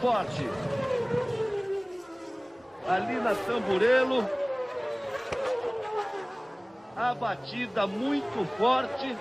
forte. Ali na Tamborelo, a batida muito forte.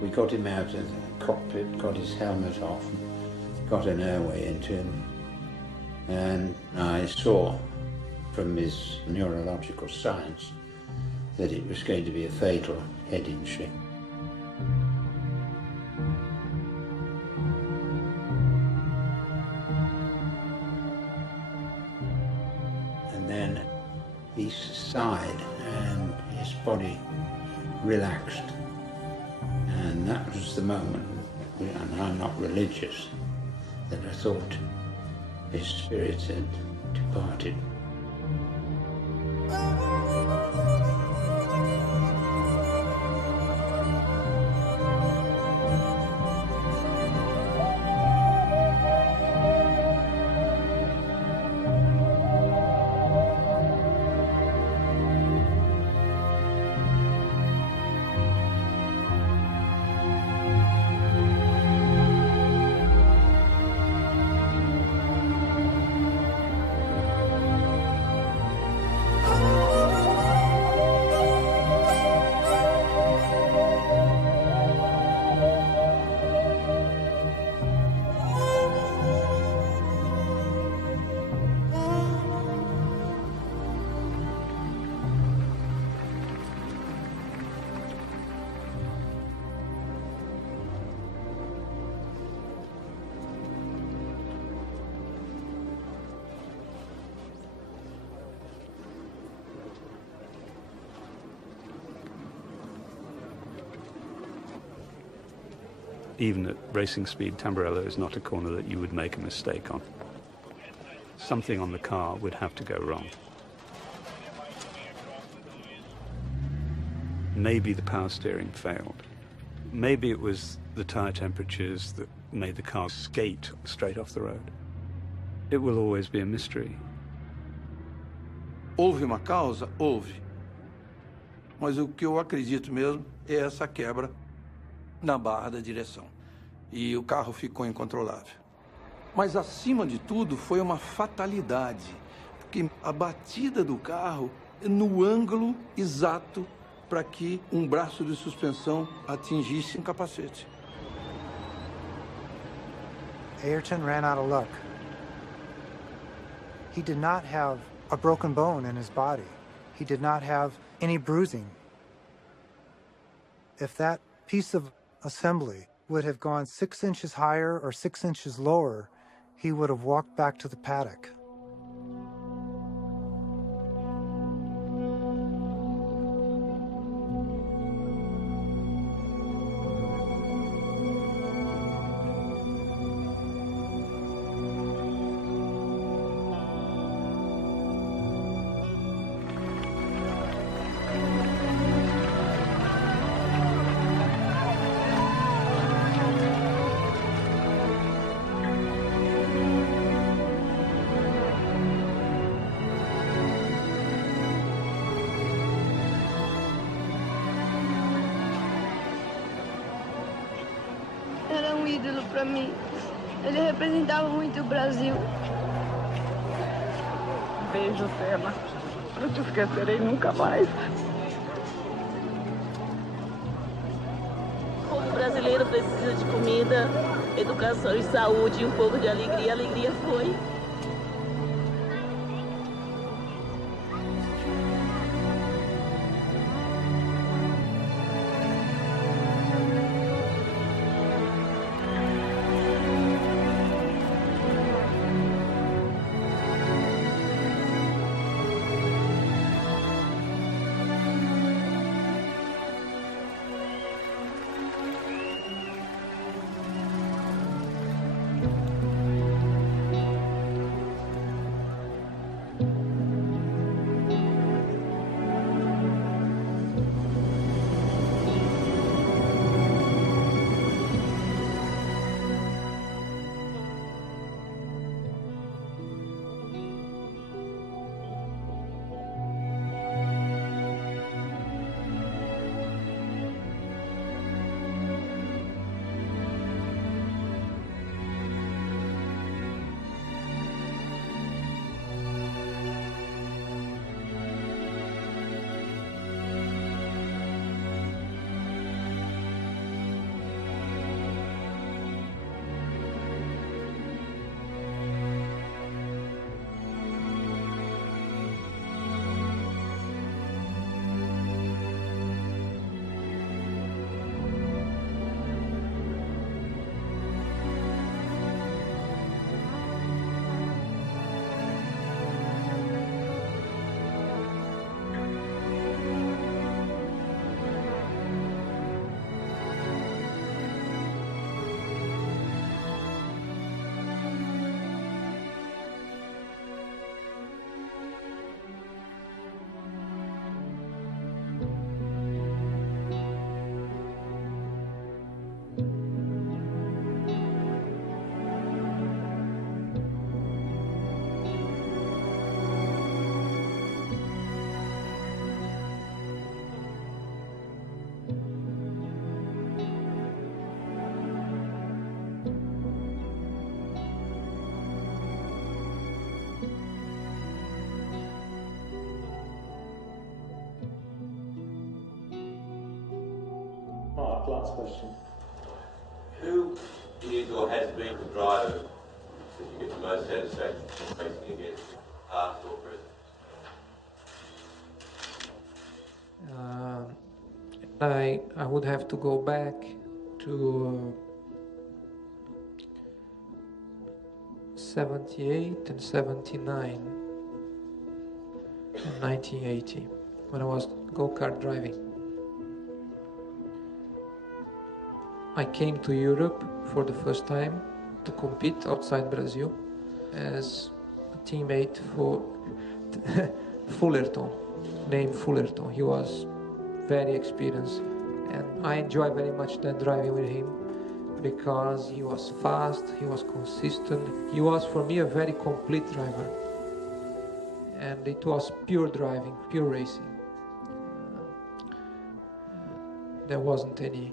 We got him out of the cockpit, got his helmet off, got an airway into him, and I saw from his neurological science that it was going to be a fatal head injury. And then he sighed and his body relaxed. And that was the moment, and I'm not religious, that I thought his spirit had departed. Even at racing speed, Tamburello is not a corner that you would make a mistake on. Something on the car would have to go wrong. Maybe the power steering failed. Maybe it was the tire temperatures that made the car skate straight off the road. It will always be a mystery. Houve uma causa? Houve. Mas o que eu acredito mesmo é essa quebra na barra da direção. E o carro ficou incontrolável. Mas, acima de tudo, foi uma fatalidade. Porque a batida do carro no ângulo exato para que um braço de suspensão atingisse um capacete. Ayrton ran out of luck. He did not have a broken bone in his body. He did not have any bruising. If that piece of assembly would have gone 6 inches higher or 6 inches lower, he would have walked back to the paddock. Era um ídolo para mim. Ele representava muito o Brasil. Beijo, Senna. Não te esquecerei nunca mais. O brasileiro precisa de comida, educação e saúde e um pouco de alegria. A alegria foi. Mark, last question. Who is or has been the driver that you get the most satisfaction from racing against, past or present? I would have to go back to 78 and 79 and 1980 when I was go-kart driving. I came to Europe for the first time to compete outside Brazil as a teammate for Fullerton, named Fullerton. He was very experienced, and I enjoyed very much that driving with him because he was fast, he was consistent. He was, for me, a very complete driver. And it was pure driving, pure racing. There wasn't any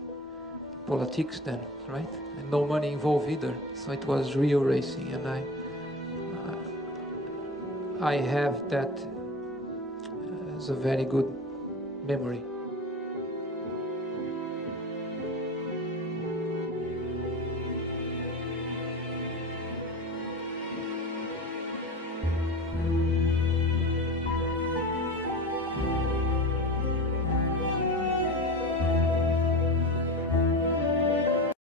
politics then, right? And no money involved either. So it was real racing, and I have that as a very good memory.